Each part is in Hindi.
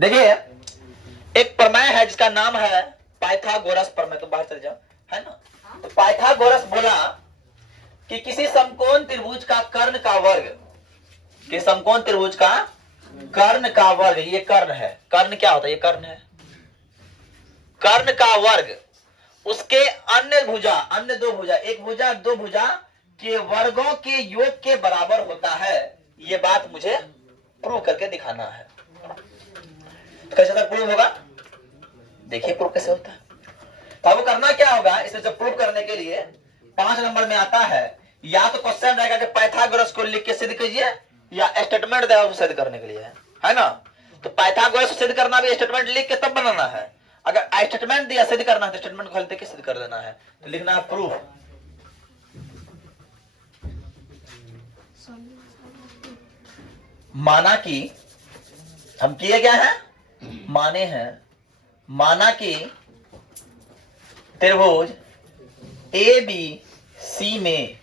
देखिए एक प्रमेय है जिसका नाम है पाइथागोरस प्रमेय। तो बाहर चल जाओ, है ना। तो पाइथागोरस बोला कि किसी समकोण त्रिभुज का कर्ण का वर्ग, कि समकोण त्रिभुज का कर्ण का वर्ग, ये कर्ण है। कर्ण क्या होता है? ये कर्ण है। कर्ण का वर्ग उसके अन्य भुजा, अन्य दो भुजा, एक भुजा दो भुजा के वर्गों के योग के बराबर होता है। ये बात मुझे प्रूव करके दिखाना है। कैसे तक प्रूव होगा? देखिए प्रूव कैसे होता है। तो अब करना क्या होगा, इसे जब प्रूव करने के लिए 5 नंबर में आता है, या तो क्वेश्चन रहेगा कि पाइथागोरस को लिख के सिद्ध कीजिए, या स्टेटमेंट देगा उसको सिद्ध करने के लिए, है ना। तो पाइथागोरस को सिद्ध करना भी स्टेटमेंट लिख के तब बनाना है। अगर स्टेटमेंट दिया सिद्ध करना है तो स्टेटमेंट को लिख के सिद्ध कर देना है। तो लिखना है प्रूफ। माना कि हम किए क्या है, माने हैं, माना कि त्रिभुज ए बी सी में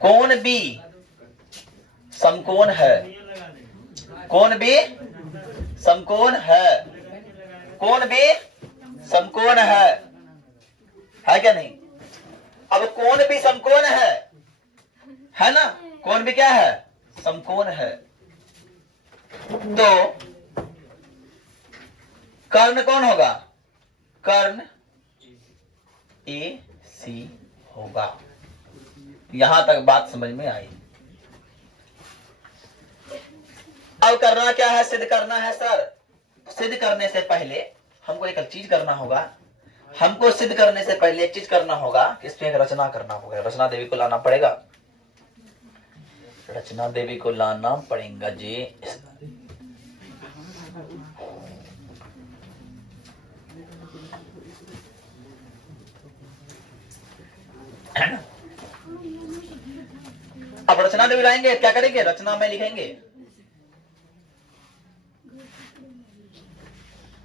कोण बी समकोण है, कोण बी समकोण है, कोण बी समकोण है क्या नहीं? अब कोण भी समकोण है ना, कोण भी क्या है? समकोण है। तो कर्ण कौन होगा? कर्ण ए सी होगा। यहां तक बात समझ में आई। अब करना क्या है? सिद्ध करना है सर। सिद्ध करने से पहले हमको एक चीज करना होगा। हमको सिद्ध करने से पहले एक चीज करना होगा, इस पे एक रचना करना होगा। रचना देवी को लाना पड़ेगा, रचना देवी को लाना पड़ेगा जी। अब रचना देवी लाएंगे, क्या करेंगे? रचना में लिखेंगे,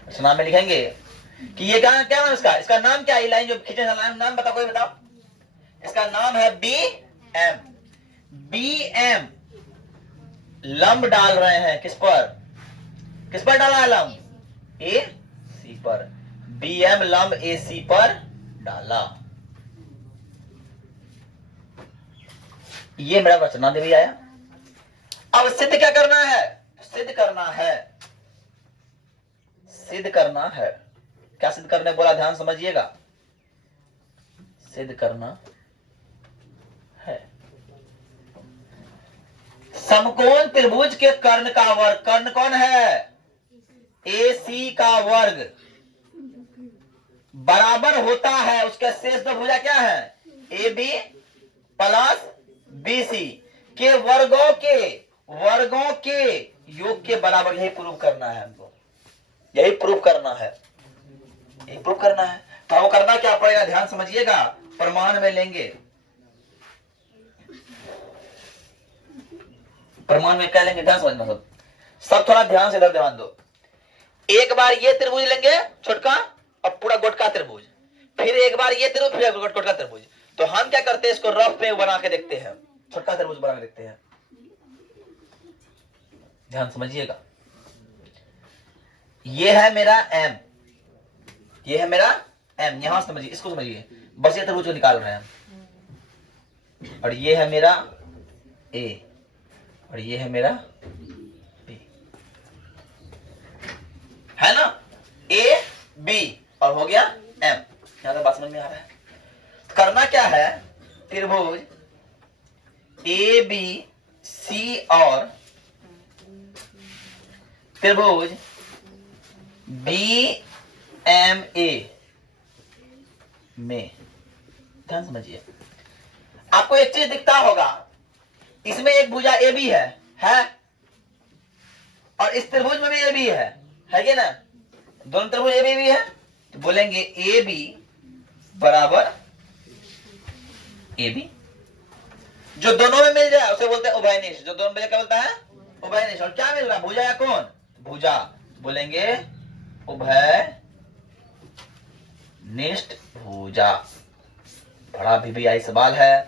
रचना में लिखेंगे कि ये क्या क्या नाम इसका, इसका नाम क्या है? ये लाइन जो खींचे नाम बताओ, कोई बताओ। इसका नाम है बी एम। बी एम लंब डाल रहे हैं किस पर? किस पर डाला है लंब? ए सी पर। बी एम लंब ए सी पर डाला। ये मेरा रचना देवी आया। अब सिद्ध क्या करना है? सिद्ध करना है, सिद्ध करना है। क्या सिद्ध करने बोला? ध्यान समझिएगा। सिद्ध करना है समकोण त्रिभुज के कर्ण का वर्ग। कर्ण कौन है? ए सी का वर्ग बराबर होता है उसके शेष दो भुजा क्या है? A B plus B C के वर्गों के योग के बराबर। यही प्रूव करना है हमको, यही प्रूव करना है, यही प्रूव करना है। तो वो करना क्या पड़ेगा? ध्यान समझिएगा। प्रमाण में लेंगे, प्रमाण में क्या लेंगे? ध्यान समझना सब थोड़ा ध्यान से इधर ध्यान दो। एक बार ये त्रिभुज लेंगे छोटका और पूरा गोटका त्रिभुज, फिर एक बार ये त्रिभुज, फिर गोटका त्रिभुज। तो हम क्या करते हैं, इसको रफ पे बना के देखते हैं, छोटका त्रिभुज बना के देखते हैं। ध्यान समझिएगा। ये है मेरा एम, ये है मेरा एम। यहां समझिए, इसको समझिए। बस ये त्रिभुज को निकाल रहे हैं, और ये है मेरा ए, और ये है मेरा बी, है ना। ए बी और हो गया एम। यहां तक बात समझ में आ रहा है। करना क्या है? त्रिभुज ए बी सी और त्रिभुज बी एम ए में, ध्यान समझिए। आपको एक चीज दिखता होगा, इसमें एक भुजा ए बी है, और इस त्रिभुज में भी ए बी है कि ना? दोनों त्रिभुज ए बी भी है। तो बोलेंगे ए बी बराबर ए बी। जो दोनों में मिल जाए उसे बोलते हैं उभयनिष्ठ। जो दोनों में क्या बोलता है? उभयनिष्ठ। और क्या मिल रहा है? भुजा या कौन? भुजा। बोलेंगे उभयनिष्ठ भुजा। बड़ा भी आई सवाल है,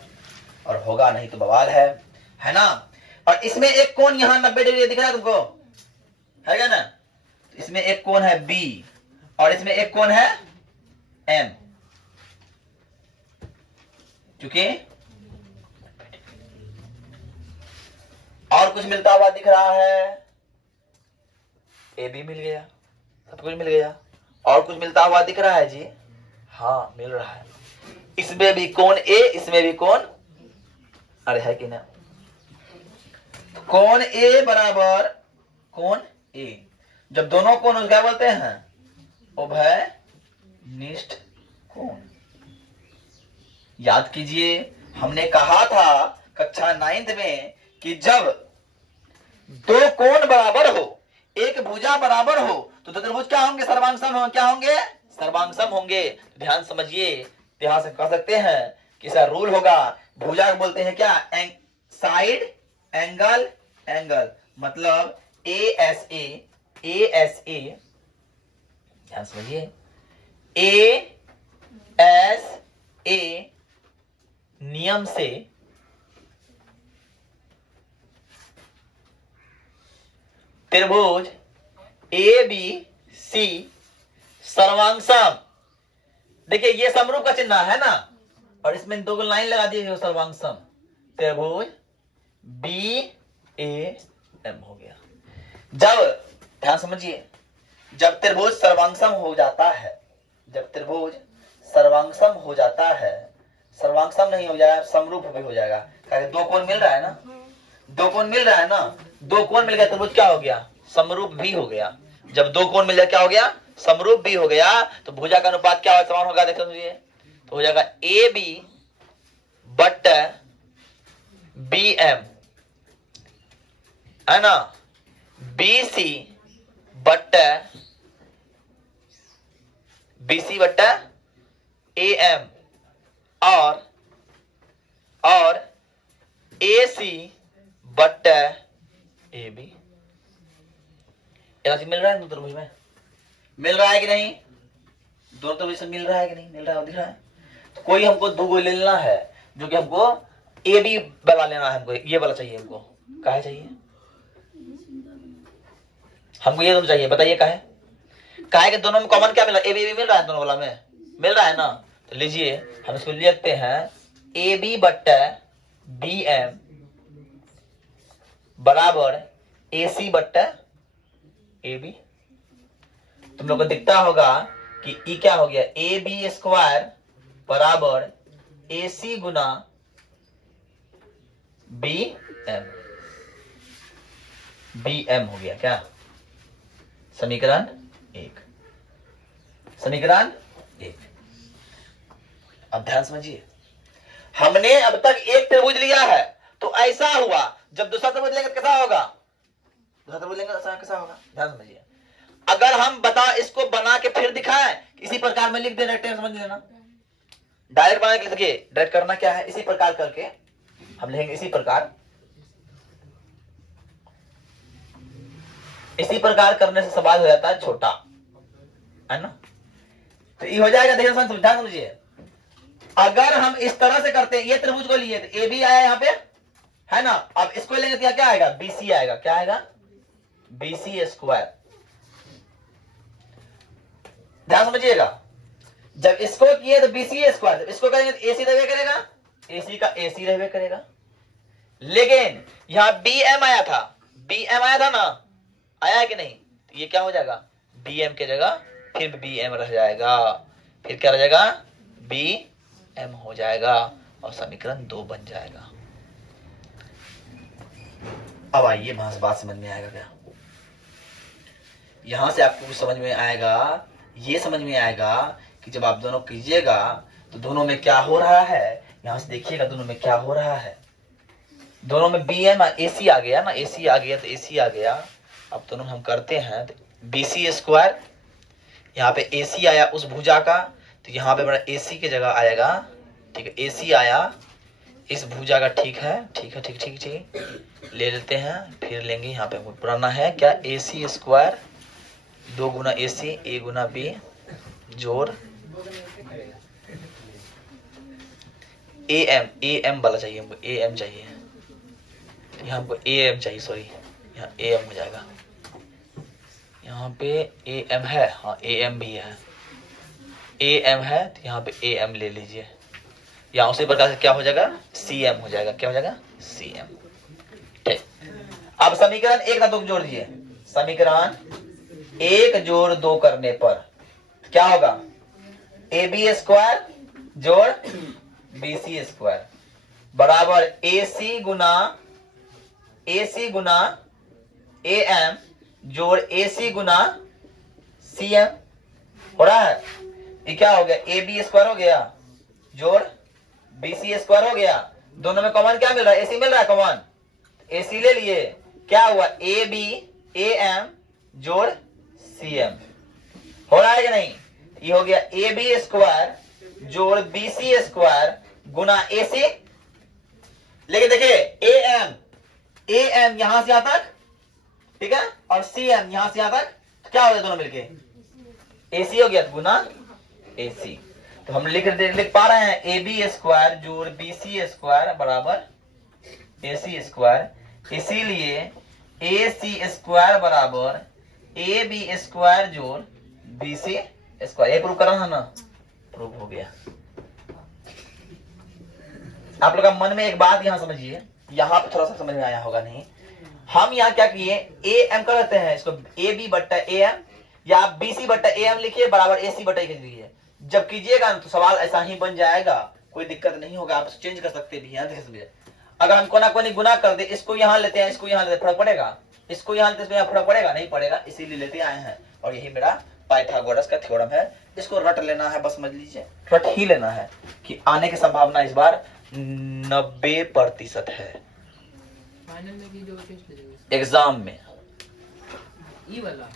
और होगा नहीं तो बवाल है ना। और इसमें एक कोण यहां 90 डिग्री दिख रहा है तुमको? है क्या ना? इसमें एक कोण है बी और इसमें एक कोण है एम, क्योंकि और कुछ मिलता हुआ दिख रहा है, ए भी मिल गया, सब कुछ मिल गया। और कुछ मिलता हुआ दिख रहा है जी? हाँ मिल रहा है। इसमें भी कोण ए, इसमें भी कोण, अरे है कि ना? कोण ए बराबर कोण ए, जब दोनों कोण क्या बोलते हैं? उभय निष्ठ कोण। याद कीजिए, हमने कहा था कक्षा 9th में कि जब दो कोण बराबर हो, एक भुजा बराबर हो, तो चतुर्भुज क्या होंगे? सर्वांगसम हो, क्या होंगे? सर्वांगसम होंगे। ध्यान समझिए, ध्यान से कह सकते हैं कि ऐसा रूल होगा, भुजा को बोलते हैं क्या? साइड एंगल एंगल, मतलब ए एस ए, ध्यान समझिए, ए एस ए नियम से त्रिभुज ए बी सी सर्वांगसम। देखिए ये समरूप का चिन्ह है ना, और इसमें दो लाइन लगा दी है सर्वांगसम, त्रिभुज बी ए एम हो गया। जब, ध्यान समझिए, जब त्रिभुज सर्वांगसम हो जाता है, जब त्रिभुज सर्वांगसम हो जाता है, सर्वांगसम नहीं हो जाएगा, समरूप भी हो जाएगा। दो कोण मिल रहा है ना, दो कोण मिल रहा है ना, दो कोण मिल गया, त्रिभुज क्या हो गया? समरूप भी हो गया। जब दो कोण मिल जाए क्या हो गया? समरूप भी हो गया। तो भुजा का अनुपात क्या समान होगा? देखो मुझे, तो हो जाएगा ए बी बट बी एम, है ना, बी सी बट BC बट्टा AM और AC बट्टा AB। ऐसा मिल रहा है दोनों त्रिभुज में? मिल रहा है कि नहीं? दोनों त्रिभुज से मिल रहा है कि नहीं? मिल रहा है, दिख रहा है। तो कोई हमको दो गो लेना है, जो कि हमको AB वाला लेना है, हमको ये वाला चाहिए। हमको काहे चाहिए? हमको ये दोनों चाहिए, बताइए काहे? काहे के दोनों में कॉमन क्या मिल रहा है? AB मिल रहा है, दोनों वाला में मिल रहा है ना। तो लीजिए हम इसको लिखते हैं AB बट्टा BM बराबर AC बट्टा AB। तुम लोग को दिखता होगा कि E क्या हो गया? AB स्क्वायर बराबर AC गुना BM हो गया क्या? समीकरण 1, समीकरण 1। अब ध्यान समझिए, हमने अब तक एक त्रिभुज लिया है, तो ऐसा हुआ, जब दूसरा त्रिभुज लेंगे कैसा होगा? दूसरा त्रिभुज लेंगे कैसा होगा? ध्यान समझिए, अगर हम इसको बना के फिर दिखाएं, इसी प्रकार में लिख दे, डायरेक्ट समझ लेना, डायरेक्ट बना के लिखिए। डायरेक्ट करना क्या है? इसी प्रकार करके हम लिखेंगे, इसी प्रकार, इसी प्रकार करने से सवाल हो जाता है छोटा, है ना। तो ये हो जाएगा, देखिए ध्यान समझिए, अगर हम इस तरह से करते हैं, ये त्रिभुज को लिए तो ए बी आया यहाँ पे, है ना। अब इसको लेंगे तो क्या आएगा? BC आएगा। क्या आएगा? BC square. ध्यान समझिएगा, जब इसको किए तो BC स्क्वायर, इसको करेंगे तो AC रहबे करेगा, AC का AC रहबे करेगा। लेकिन यहां BM आया था, BM आया था ना, आया है कि नहीं? तो ये क्या हो जाएगा? BM के जगह फिर BM रह जाएगा, फिर क्या रह जाएगा? BM हो जाएगा और समीकरण 2 बन जाएगा। अब आइए बात समझ में आएगा क्या? यहां से आपको समझ में आएगा, ये समझ में आएगा कि जब आप दोनों कीजिएगा तो दोनों में क्या हो रहा है। यहां से देखिएगा दोनों में क्या हो रहा है। दोनों में BM AC आ गया ना, AC आ गया तो AC आ गया। अब दोनों हम करते हैं, BC स्क्वायर, यहाँ पे AC आया उस भुजा का, तो यहाँ पे मेरा AC की जगह आएगा, ठीक है। AC आया इस भुजा का, ठीक है, ठीक है, ठीक ठीक ठीक, ले लेते हैं। फिर लेंगे यहाँ पे हमको पुराना है क्या? AC square 2 Guna AC A Guna B जोड़ AM वाला चाहिए हमको, AM चाहिए, यहाँ हमको AM चाहिए, सॉरी, यहाँ AM हो जाएगा। यहाँ पे ए एम है, हाँ ए एम भी है, ए एम है तो यहाँ पे ए एम ले लीजिए, या उसी प्रकार से क्या हो जाएगा सी एम हो जाएगा, क्या हो जाएगा सी एम। ठीक, अब समीकरण 1 का 2 जोड़ दिए, समीकरण 1 जोड़ 2 करने पर क्या होगा, ए बी स्क्वायर जोड़ बी सी स्क्वायर बराबर ए सी गुना ए एम जोड़ ए सी गुना सी एम हो रहा है। ये क्या हो गया, ए बी स्क्वायर हो गया जोड़ बी सी स्क्वायर हो गया, दोनों में कॉमन क्या मिल रहा है, ए सी मिल रहा है कॉमन, ए सी ले लिए, क्या हुआ ए बी ए एम जोड़ सी एम हो रहा है कि नहीं। ये हो गया ए बी स्क्वायर जोड़ बी सी स्क्वायर गुना ए सी, लेकिन देखिए ए एम यहां से यहां तक, ठीक है, और सी एम यहां से यहां तक, तो क्या हो गया दोनों मिलके ए सी हो गया गुना ए सी। तो हम लिख पा रहे हैं ए बी स्क्वायर जोड़ बी सी स्क्वायर बराबर ए सी स्क्वायर, इसीलिए ए सी स्क्वायर बराबर ए बी स्क्वायर जोड़ बी सी स्क्वायर। ये प्रूव करना है ना, प्रूव हो गया। आप लोग का मन में एक बात यहां समझिए, यहां पे थोड़ा सा समझ में आया होगा नहीं, हम यहाँ क्या किए ए एम कर लेते हैं इसको, ए बी बट्टा ए एम या आप बी सी बट्टा ए एम लिखिए बराबर ए सी बट्टा लीजिए, जब कीजिएगा तो सवाल ऐसा ही बन जाएगा, कोई दिक्कत नहीं होगा, आप चेंज कर सकते भी हैं। अगर हम कोना कोनी गुना कर दे, इसको यहाँ लेते हैं इसको यहाँ लेते, फर्क पड़ेगा, इसको यहाँ लेते इसको फर्क पड़ेगा नहीं पड़ेगा, इसीलिए लेते आए हैं। और यही मेरा पाइथागोरस का थ्योरम है, इसको रट लेना है, बस समझ लीजिए, रट ही लेना है कि आने की संभावना इस बार 90% है फाइनल में की जो टेस्ट एग्जाम में। ई वाला